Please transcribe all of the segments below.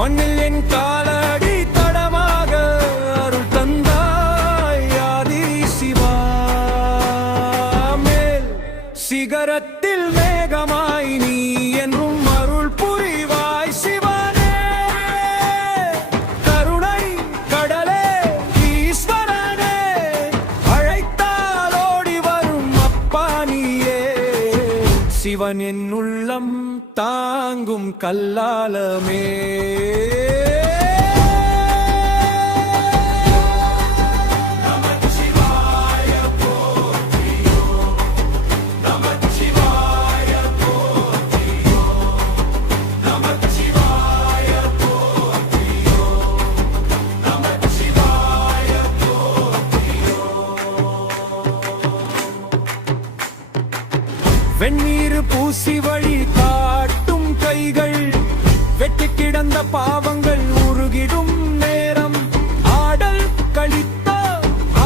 மண்ணில் என் காலடி தடமாக அருள் தந்தாய் ஆதி சிவா. மேல் சிகரத்தில் மேகமாய் நீ என்றும் அருள் புரிவாய் சிவனே. கருணை கடலே ஈஸ்வரனே, அழைத்தால் ஓடி வரும் அப்பா நீயே. சிவன் என் உள்ளம் தாங்கும் கல்லாலமே. வெந்நீர் பூசி வழி காட்டும் கைகள், வெட்டி கிடந்த பாவங்கள் உருகிடும் நேரம். ஆடல் கழித்த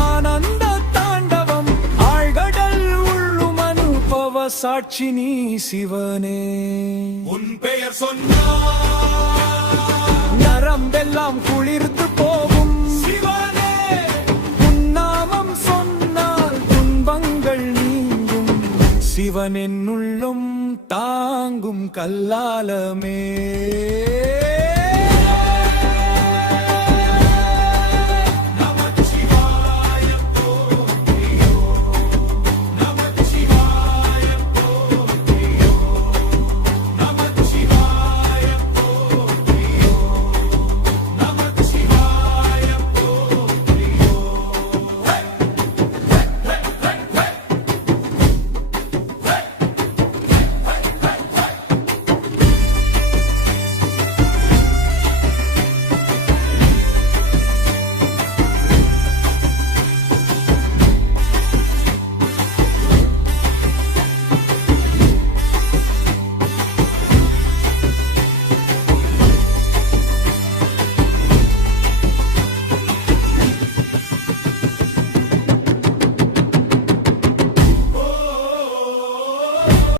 ஆனந்த தாண்டவம், ஆழ்கடல் உள்ளும் அனுபவ சாட்சி நீ சிவனே. உன் பெயர் சொன்னால் நரம்பெல்லாம் குளிர்ந்து போகும் சிவனே. உன் நாமம் சொன்னால் துன்பங்கள் நீங்கும். சிவன் என் உள்ளம் தாங்கும் கல்லாலமே.